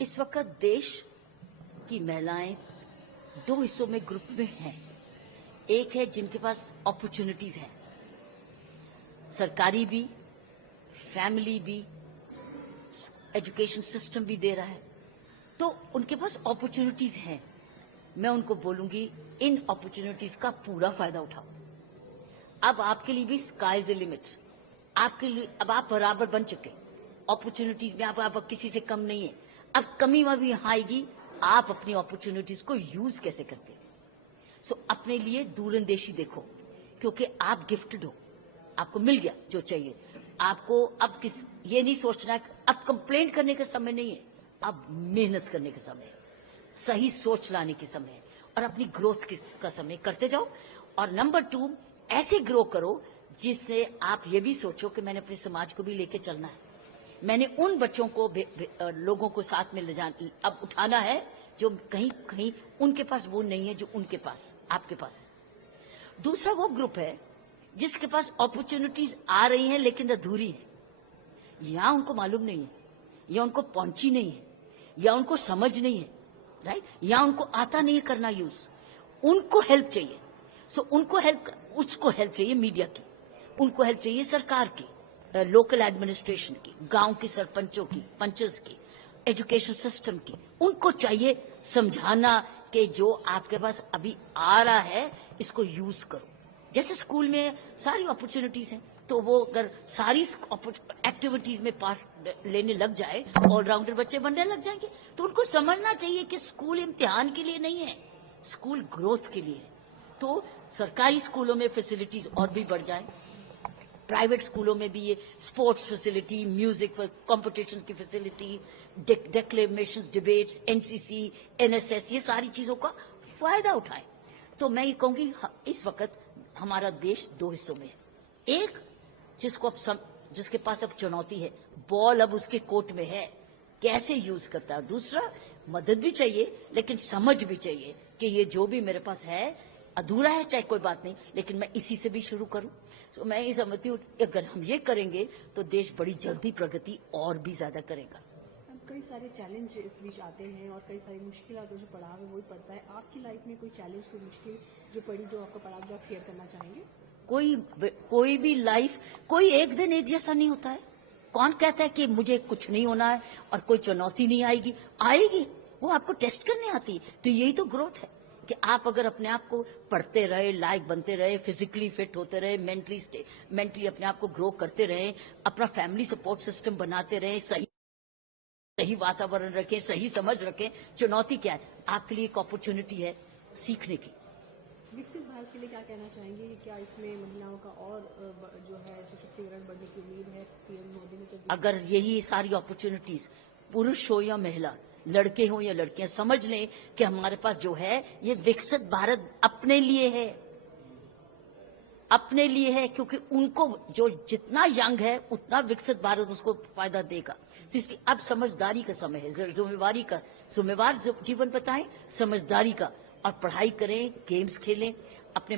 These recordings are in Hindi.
इस वक्त देश की महिलाएं दो हिस्सों में ग्रुप में हैं। एक है जिनके पास अपॉर्चुनिटीज हैं, सरकारी भी, फैमिली भी, एजुकेशन सिस्टम भी दे रहा है, तो उनके पास अपॉर्चुनिटीज हैं। मैं उनको बोलूंगी इन अपॉर्चुनिटीज का पूरा फायदा उठाओ। अब आपके लिए भी स्काई इज द लिमिट। आपके लिए अब आप बराबर बन चुके अपॉर्चुनिटीज में। आप किसी से कम नहीं है। अब कमी में भी यहाँ आएगी, आप अपनी अपॉर्चुनिटीज को यूज कैसे करते हैं। सो अपने लिए दूरंदेशी देखो, क्योंकि आप गिफ्टेड हो, आपको मिल गया जो चाहिए। आपको अब ये नहीं सोचना है अब कंप्लेंट करने का समय नहीं है, अब मेहनत करने का समय है, सही सोच लाने के समय है, और अपनी ग्रोथ का समय करते जाओ। और नंबर 2, ऐसे ग्रो करो जिससे आप ये भी सोचो कि मैंने अपने समाज को भी लेके चलना है। मैंने उन बच्चों को लोगों को साथ में ले जाना, अब उठाना है जो कहीं कहीं उनके पास वो नहीं है जो उनके पास आपके पास है। दूसरा वो ग्रुप है जिसके पास अपॉर्चुनिटीज आ रही हैं लेकिन अधूरी है, या उनको मालूम नहीं है, या उनको पहुंची नहीं है, या उनको समझ नहीं है, राइट, या उनको आता नहीं है करना यूज। उनको हेल्प चाहिए। सो उसको हेल्प चाहिए मीडिया की, उनको हेल्प चाहिए सरकार की, लोकल एडमिनिस्ट्रेशन की, गांव की सरपंचों की, पंचेस की, एजुकेशन सिस्टम की। उनको चाहिए समझाना कि जो आपके पास अभी आ रहा है इसको यूज करो। जैसे स्कूल में सारी अपॉर्चुनिटीज हैं, तो वो अगर सारी एक्टिविटीज में पार्ट लेने लग जाए, ऑलराउंडर बच्चे बनने लग जाएंगे। तो उनको समझना चाहिए कि स्कूल इम्तिहान के लिए नहीं है, स्कूल ग्रोथ के लिए है। तो सरकारी स्कूलों में फैसिलिटीज और भी बढ़ जाए, प्राइवेट स्कूलों में भी ये स्पोर्ट्स फैसिलिटी, म्यूजिक कॉम्पिटिशन की फैसिलिटी, डेक्लेमेशंस, डिबेट्स, एनसीसी, एनएसएस, ये सारी चीजों का फायदा उठाएं। तो मैं ये कहूंगी इस वक्त हमारा देश दो हिस्सों में है। एक जिसको अब जिसके पास अब चुनौती है, बॉल अब उसके कोर्ट में है, कैसे यूज करता है। दूसरा, मदद भी चाहिए लेकिन समझ भी चाहिए कि ये जो भी मेरे पास है अधूरा है, चाहे कोई बात नहीं, लेकिन मैं इसी से भी शुरू करूं। तो मैं ये समझती हूँ अगर हम ये करेंगे तो देश बड़ी जल्दी प्रगति और भी ज्यादा करेगा। कई सारे चैलेंज इस बीच आते हैं और कई सारी मुश्किल जो पड़ाव है वही पड़ता है। आपकी लाइफ में कोई चैलेंज, कोई मुश्किल जो पड़ी, जो आपका पड़ाव, जो आप शेयर करना चाहेंगे? कोई भी लाइफ, कोई एक दिन एक जैसा नहीं होता है। कौन कहता है कि मुझे कुछ नहीं होना है और कोई चुनौती नहीं आएगी? आएगी, वो आपको टेस्ट करने आती है। तो यही तो ग्रोथ है कि आप अगर अपने आप को पढ़ते रहे, लायक बनते रहे, फिजिकली फिट होते रहे, मेंटली अपने आप को ग्रो करते रहे, अपना फैमिली सपोर्ट सिस्टम बनाते रहे, सही वातावरण रखें, सही समझ रखें। चुनौती क्या है? आपके लिए एक अपॉर्चुनिटी है सीखने की। विकसित भारत के लिए क्या कहना चाहेंगे? क्या इसमें महिलाओं का और जो है सशक्तिकरण बढ़ने की उम्मीद है? पीएम मोदी ने अगर यही सारी अपॉर्चुनिटीज पुरुष हो या महिला, लड़के हो या लड़कियां, समझ लें कि हमारे पास जो है ये विकसित भारत अपने लिए है, अपने लिए है, क्योंकि उनको जो जितना यंग है उतना विकसित भारत उसको फायदा देगा। तो इसकी अब समझदारी का समय है, जिम्मेवार जीवन बताएं, समझदारी का, और पढ़ाई करें, गेम्स खेलें, अपने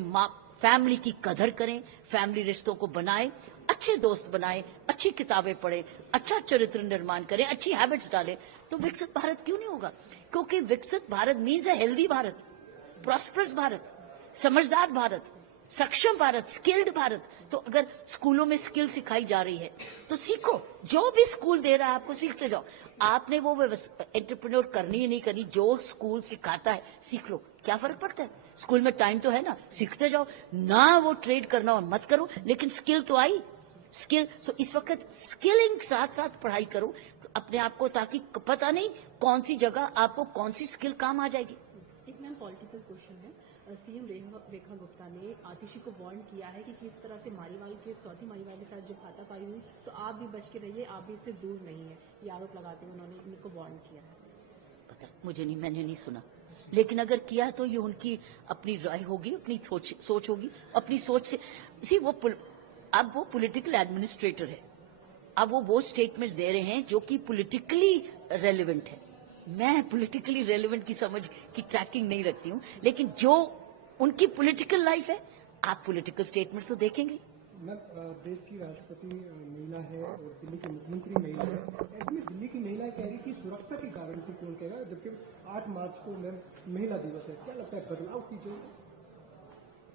फैमिली की कदर करें, फैमिली रिश्तों को बनाएं, अच्छे दोस्त बनाएं, अच्छी किताबें पढ़ें, अच्छा चरित्र निर्माण करें, अच्छी हैबिट्स डालें। तो विकसित भारत क्यों नहीं होगा? क्योंकि विकसित भारत मीन्स है हेल्दी भारत, प्रॉस्परस भारत, समझदार भारत, सक्षम भारत, स्किल्ड भारत। तो अगर स्कूलों में स्किल सिखाई जा रही है तो सीखो, जो भी स्कूल दे रहा है आपको सीखते जाओ। आपने वो एंटरप्रेन्योर करनी है नहीं करनी, जो स्कूल सिखाता है सीख लो, क्या फर्क पड़ता है? स्कूल में टाइम तो है ना, सीखते जाओ ना। वो ट्रेड करना और मत करो, लेकिन स्किल तो आई, स्किल। सो इस वक्त स्किलिंग साथ साथ पढ़ाई करो अपने आप को, ताकि पता नहीं कौन सी जगह आपको कौन सी स्किल काम आ जाएगी। एक मैम पॉलिटिकल क्वेश्चन है। सीएम रेखा गुप्ता ने आतिशी को वार्न किया है कि किस तरह से मारीवाल के चौथी मारीवाल के साथ जो हाथापाई हुई, तो आप भी बच के रहिए, आप भी इससे दूर नहीं है, ये आरोप लगाते हुए उन्होंने इनको वार्न किया है। पता मुझे नहीं, मैंने नहीं सुना, लेकिन अगर किया तो ये उनकी अपनी राय होगी, अपनी सोच होगी, अपनी सोच से। अब वो पॉलिटिकल एडमिनिस्ट्रेटर है, अब वो स्टेटमेंट्स दे रहे हैं जो कि पॉलिटिकली रेलिवेंट है। मैं पॉलिटिकली रेलिवेंट की समझ की ट्रैकिंग नहीं रखती हूँ, लेकिन जो उनकी पॉलिटिकल लाइफ है, आप पॉलिटिकल स्टेटमेंट्स तो देखेंगे। देश की राष्ट्रपति महिला है और दिल्ली की मुख्यमंत्री महिला है। ऐसे में दिल्ली की महिला कह रही थी की सुरक्षा की गारंटी कौन कहेगा, जबकि 8 मार्च को मैम महिला दिवस है, क्या लगता है बदलाव कीजिए?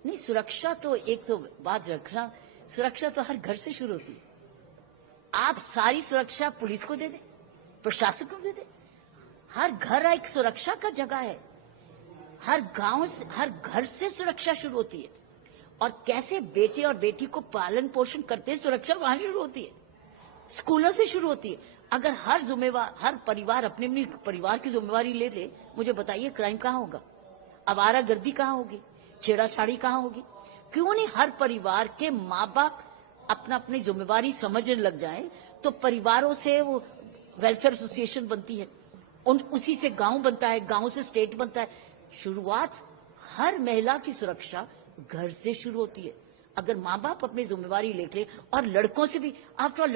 नहीं, सुरक्षा तो एक तो बात रखना, सुरक्षा तो हर घर से शुरू होती है। आप सारी सुरक्षा पुलिस को दे दें, प्रशासन को दे दें। हर घर एक सुरक्षा का जगह है। हर गांव से, हर घर से सुरक्षा शुरू होती है। और कैसे बेटे और बेटी को पालन पोषण करते हैं, सुरक्षा वहां शुरू होती है, स्कूलों से शुरू होती है। अगर हर परिवार अपनी अपनी परिवार की जिम्मेवारी ले ले, मुझे बताइए क्राइम कहाँ होगा, आवारागर्दी कहाँ होगी, छेड़ाछाड़ी कहाँ होगी? क्यों नहीं हर परिवार के माँ बाप अपना अपनी जिम्मेवारी समझने लग जाएं, तो परिवारों से वो वेलफेयर एसोसिएशन बनती है, उसी से गांव बनता है, गांव से स्टेट बनता है। शुरुआत हर महिला की सुरक्षा घर से शुरू होती है। अगर माँ बाप अपनी जिम्मेवारी लेके, और लड़कों से भी, आफ्टर ऑल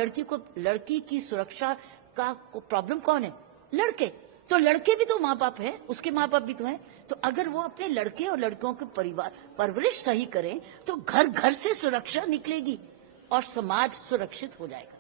लड़की की सुरक्षा का प्रॉब्लम कौन है? लड़के। तो लड़के भी तो माँ बाप है, उसके माँ बाप भी तो हैं। तो अगर वो अपने लड़के और लड़कियों के परिवार परवरिश सही करें, तो घर घर से सुरक्षा निकलेगी और समाज सुरक्षित हो जाएगा।